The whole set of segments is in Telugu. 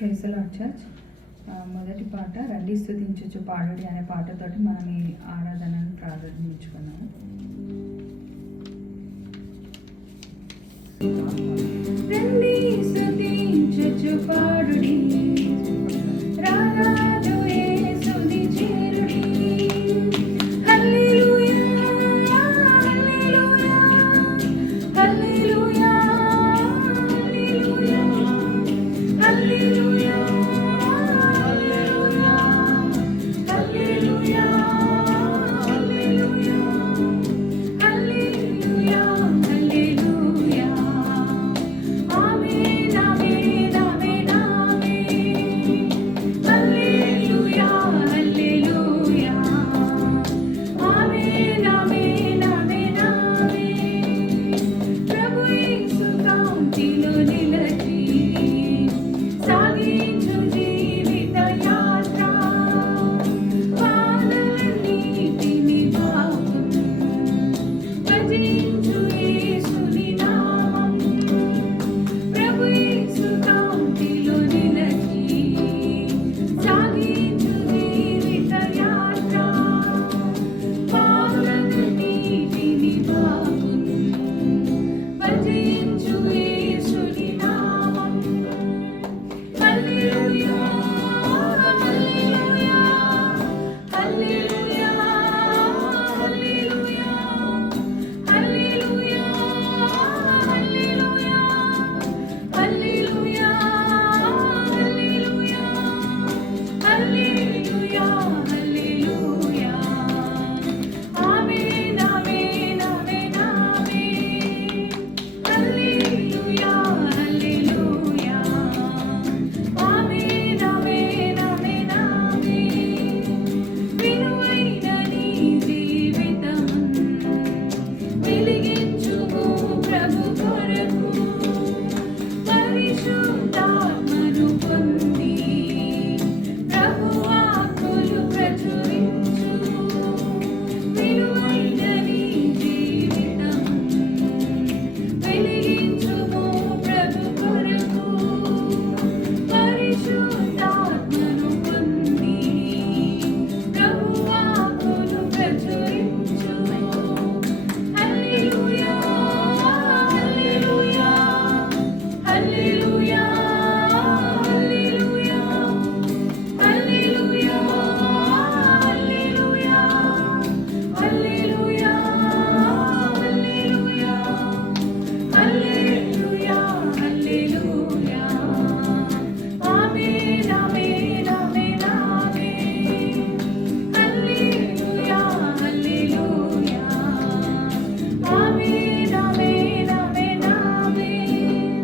Praise the lord church. మొదటి పాట రండి స్తుతించుచు పాడుడి అనే పాటతోటి మనం ఈ ఆరాధనను ప్రారంభించుకున్నాము. రండి స్తుతించుచు పాడుడి, రారాజు యేసుని చేరుడి. హల్లెలూయా హల్లెలూయా హల్లెలూయా హల్లెలూయా హల్లెలూయా హల్లెలూయా హల్లెలూయా హల్లెలూయా హల్లెలూయా ఆమేన్ ఆమేన్ ఆమేన్ ఆమేన్ హల్లెలూయా హల్లెలూయా ఆమేన్ ఆమేన్ ఆమేన్ ఆమేన్. ప్రభు యేసు కాంతిలో నిలచి సాగించు జీవిత యాత్ర, పాదలన్నిటిని భావం భజించు యేసుని నామం. ప్రభు యేసు కాంతిలో నిలచి సాగించు జీవిత యాత్ర, పాదలన్నిటిని భావం భజించు యేసుని నామం. హల్లెలూయా హల్లెలూయా హల్లెలూయా హల్లెలూయా హల్లెలూయా హల్లెలూయా హల్లెలూయా హల్లెలూయా హల్లెలూయా ఆమేన్ ఆమేన్ ఆమేన్ ఆమేన్ హల్లెలూయా హల్లెలూయా ఆమేన్ ఆమేన్ ఆమేన్ ఆమేన్. విలువైన నీ జీవితం వెలిగించుము ప్రభు కొరకు, పరిశుద్ధాత్మను పొంది ప్రభు వాక్కులు ప్రచురించు. విలువైన నీ జీవితం వెలిగించుము ప్రభు కొరకు, పరిశుద్ధాత్మను పొంది ప్రభు వాక్కులు ప్రచురించు. హల్లెలూయా హల్లెలూయా హల్లెలూయా హల్లెలూయా హల్లెలూయా హల్లెలూయా హల్లెలూయా హల్లెలూయా హల్లెలూయా ఆమేన్ ఆమేన్ ఆమేన్ ఆమేన్ హల్లెలూయా హల్లెలూయా ఆమేన్ ఆమేన్ ఆమేన్ ఆమేన్.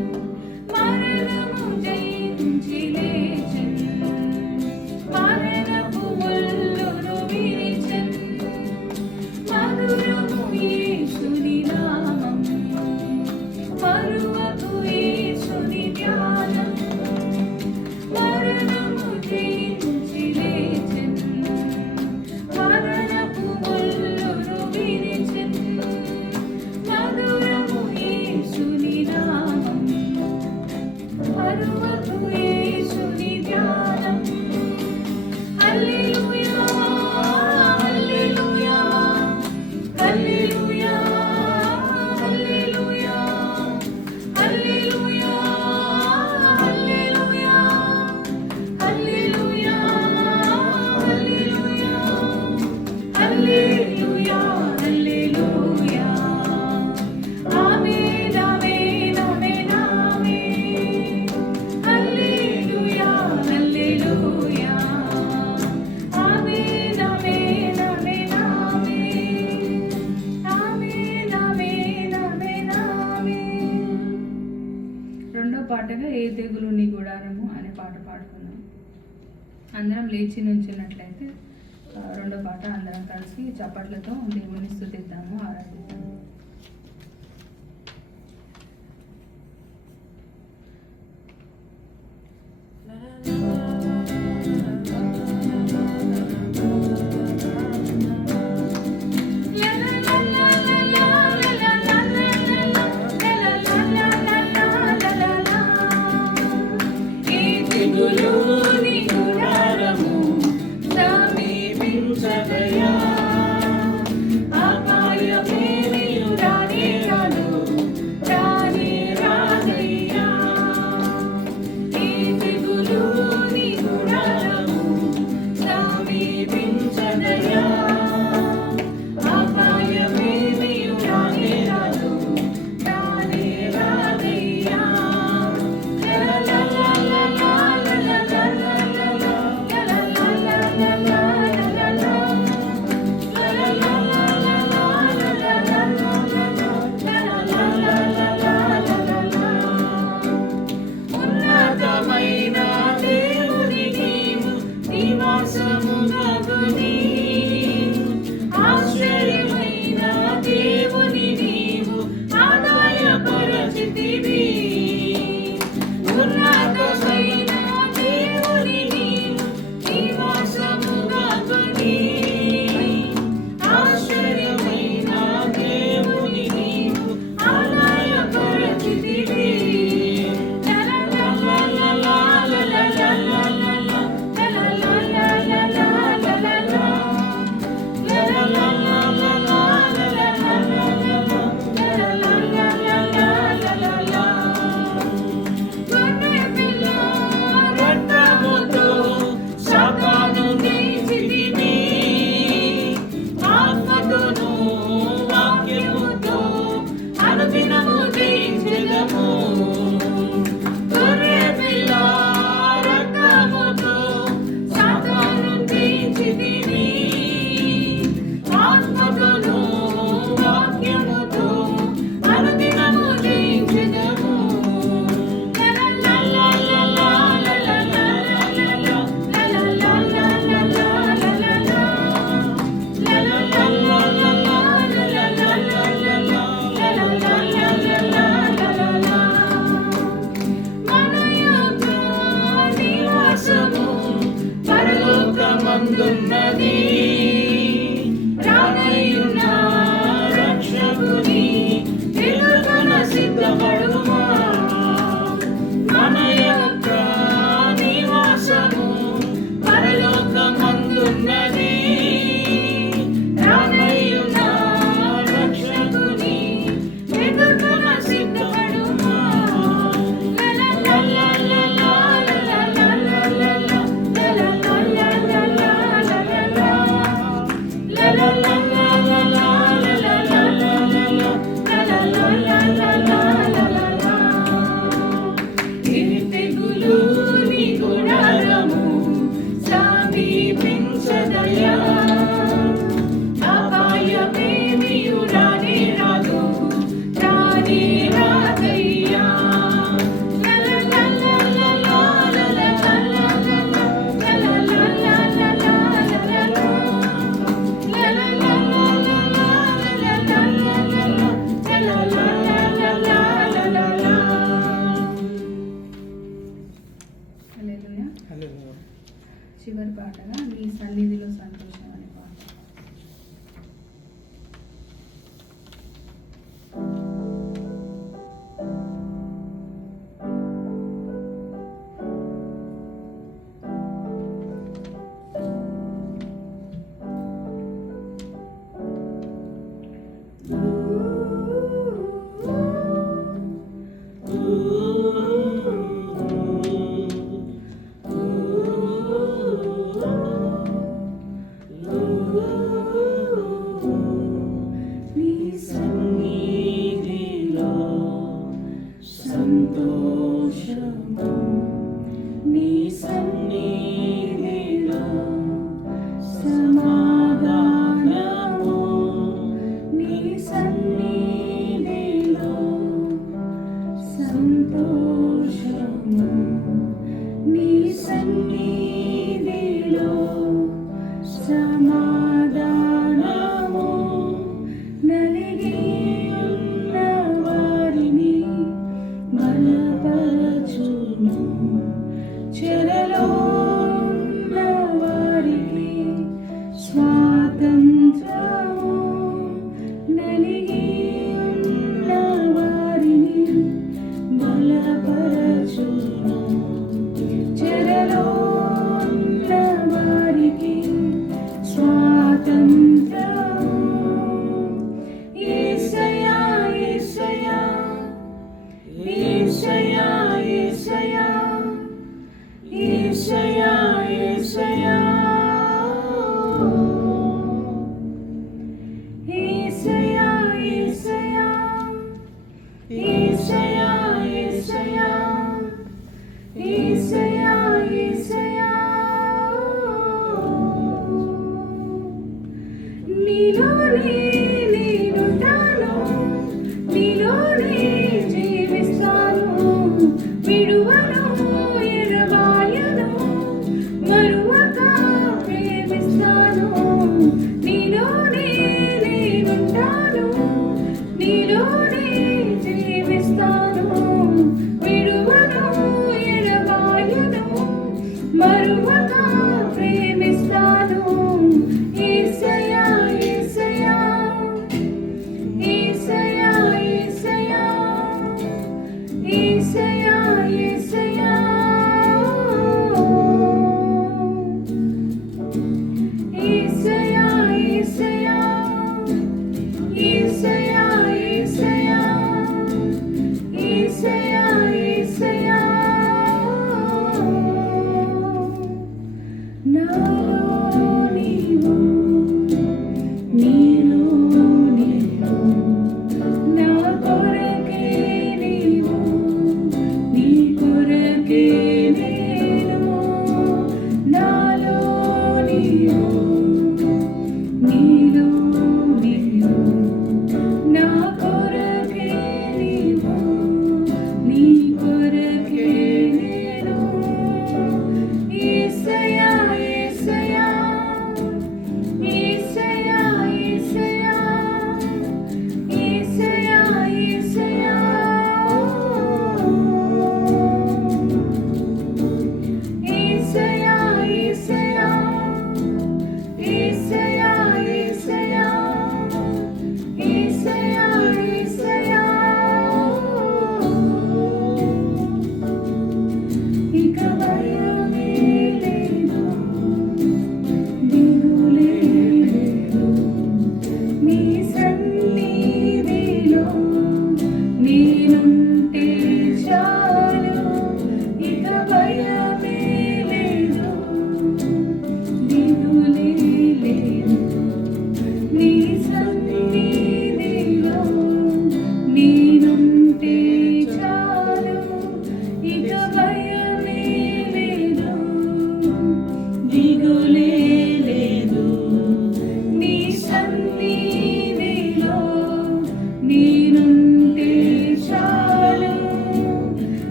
మరణము జయించి లేచెన్, మరణపు ముల్లును విరిచెన్. మధురము యేసుని నామం, మరువకు యేసుని ధ్యానం. మరణము జయించి లేచెన్, మరణపు ముల్లును విరిచెన్. మధురము యేసుని నామం, మరువకు యేసుని ధ్యానం. హల్లెలూయా హల్లెలూయా హల్లెలూయా హల్లెలూయా హల్లెలూయా హల్లెలూయా హల్లెలూయా హల్లెలూయా హల్లెలూయా హల్లెలూయా ఆమేన్ ఆమేన్ ఆమేన్ ఆమేన్ హల్లెలూయా హల్లెలూయా ఆమేన్ ఆమేన్ ఆమేన్ ఆమేన్ ఆమేన్ ఆమేన్ ఆమేన్ ఆమేన్. రెండో పాటగా ఏ తెగులు నీ గుడారము అనే పాట పాడుకుందాం. అందరం లేచి నుంచున్నట్లయితే రెండో పాట అందరం కలిసి చప్పట్లతో దేవుని స్తుతిద్దాము, ఆరాధిద్దాము. ఏ తెగులు పాటగా నీ సన్నిధిలో సంతోషం అనే పాట.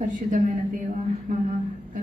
పరిశుద్ధమైన దేవ, మహా